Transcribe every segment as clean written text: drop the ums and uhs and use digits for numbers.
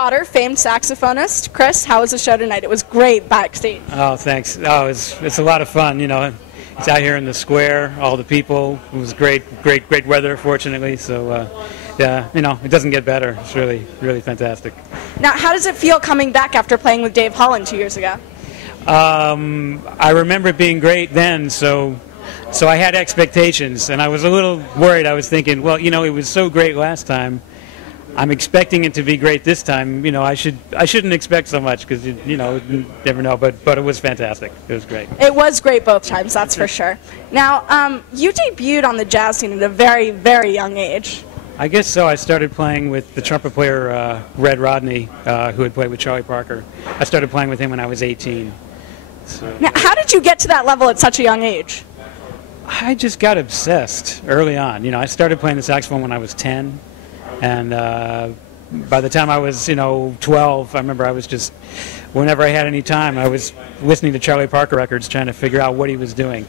Potter, famed saxophonist. Chris, how was the show tonight? It was great backstage. Oh, thanks. Oh, it's a lot of fun, you know. It's out here in the square, all the people. It was great weather, fortunately. So, yeah, you know, it doesn't get better. It's really, really fantastic. Now, how does it feel coming back after playing with Dave Holland 2 years ago? I remember it being great then, so I had expectations, and I was a little worried. I was thinking, well, you know, it was so great last time. I'm expecting it to be great this time. You know, I shouldn't expect so much because you know, you never know. But it was fantastic. It was great. It was great both times, that's for sure. Now, you debuted on the jazz scene at a very, very young age. I guess so. I started playing with the trumpet player Red Rodney, who had played with Charlie Parker. I started playing with him when I was 18. So. Now, how did you get to that level at such a young age? I just got obsessed early on. You know, I started playing the saxophone when I was 10. And by the time I was, 12, I remember I was just, whenever I had any time, I was listening to Charlie Parker records trying to figure out what he was doing.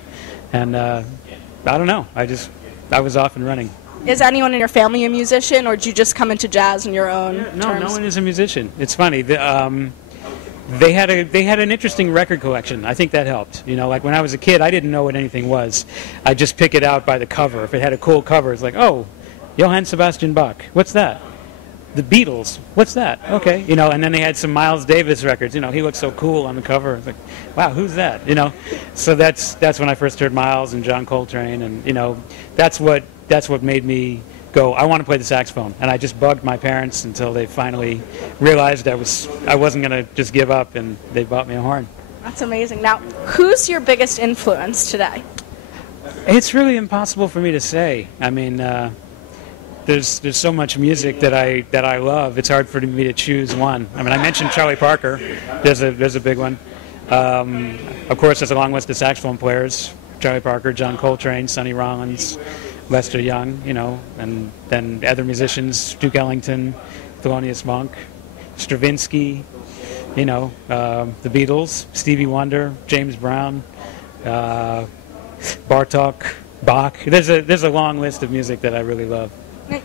And I don't know, I was off and running. Is anyone in your family a musician, or did you just come into jazz on your own No, terms? no one is a musician. It's funny. They had an interesting record collection. I think that helped. You know, like when I was a kid, I didn't know what anything was. I'd just pick it out by the cover. If it had a cool cover, it's like, oh, Johann Sebastian Bach. What's that? The Beatles. What's that? Okay. You know, and then they had some Miles Davis records. You know, he looked so cool on the cover. It's like, wow, who's that? You know, so that's when I first heard Miles and John Coltrane, and you know, that's what made me go, I want to play the saxophone. And I just bugged my parents until they finally realized I wasn't going to just give up, and they bought me a horn. That's amazing. Now, who's your biggest influence today? It's really impossible for me to say. I mean, there's so much music that I love. It's hard for me to choose one. I mean, I mentioned Charlie Parker. There's a big one. Of course, there's a long list of saxophone players: Charlie Parker, John Coltrane, Sonny Rollins, Lester Young. You know, and then other musicians: Duke Ellington, Thelonious Monk, Stravinsky. You know, the Beatles, Stevie Wonder, James Brown, Bartok, Bach. There's a long list of music that I really love.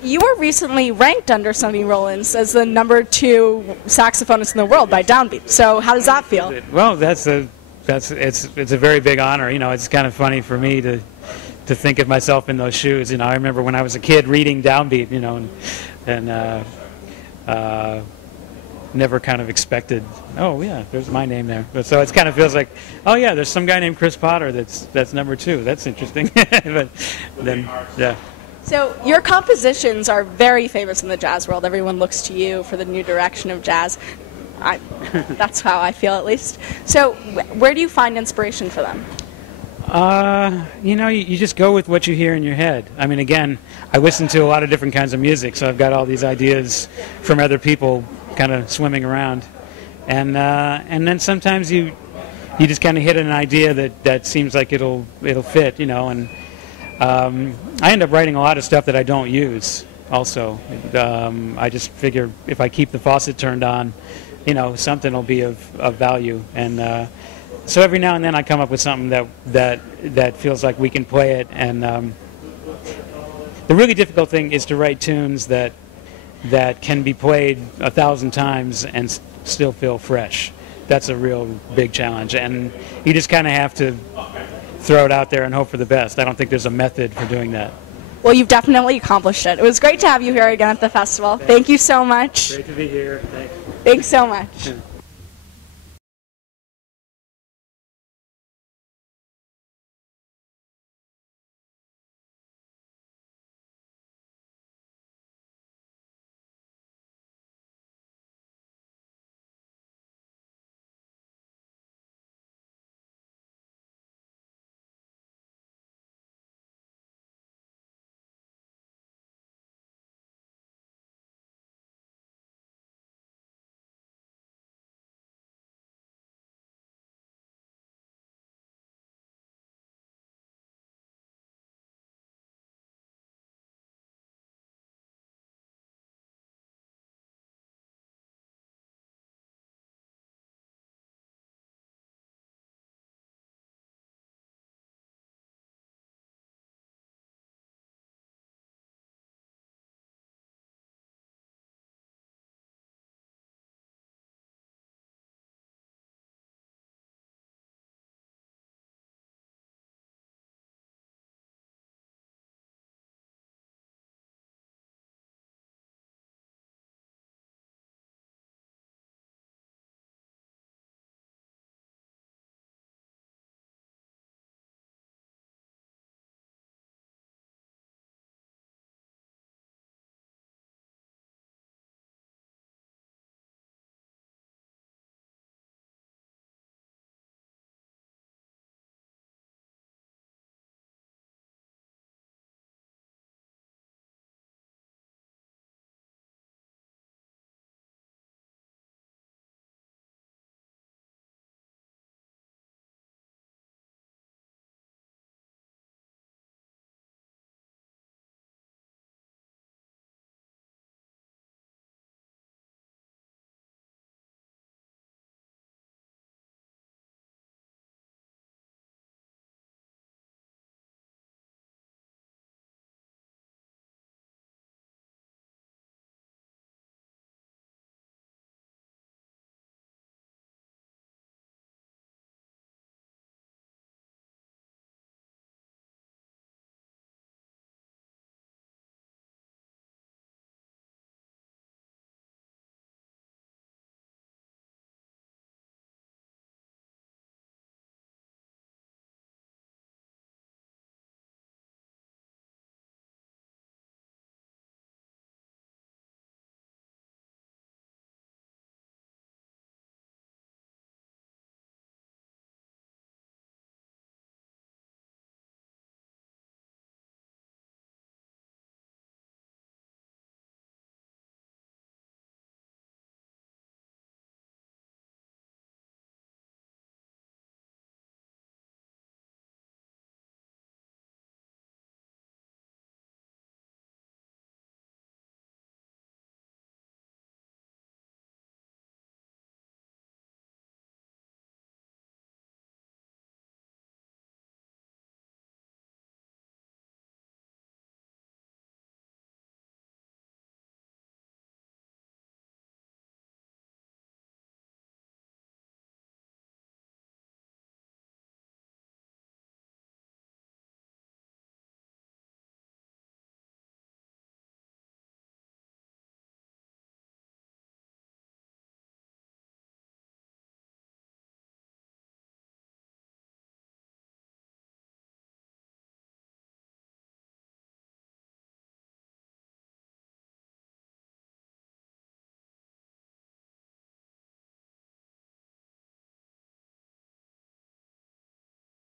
You were recently ranked under Sonny Rollins as the #2 saxophonist in the world by Downbeat. So how does that feel? Well, it's a very big honor. You know, it's kind of funny for me to think of myself in those shoes. You know, I remember when I was a kid reading Downbeat. You know, and never kind of expected, oh yeah, there's my name there. But so it kind of feels like, oh yeah, there's some guy named Chris Potter that's #2. That's interesting. But then, yeah. So your compositions are very famous in the jazz world. Everyone looks to you for the new direction of jazz. That's how I feel, at least. So where do you find inspiration for them? You know, you just go with what you hear in your head. I mean, again, I listen to a lot of different kinds of music, so I've got all these ideas from other people kind of swimming around. And then sometimes you just kind of hit an idea that seems like it'll fit, you know, and I end up writing a lot of stuff that I don't use also. I just figure if I keep the faucet turned on, you know, something will be of value. And so every now and then I come up with something that feels like we can play it. And the really difficult thing is to write tunes that can be played 1,000 times and still feel fresh. That's a real big challenge. And you just kind of have to throw it out there and hope for the best. I don't think there's a method for doing that. Well, you've definitely accomplished it. It was great to have you here again at the festival. Thank you so much. Great to be here. Thanks. Thanks so much.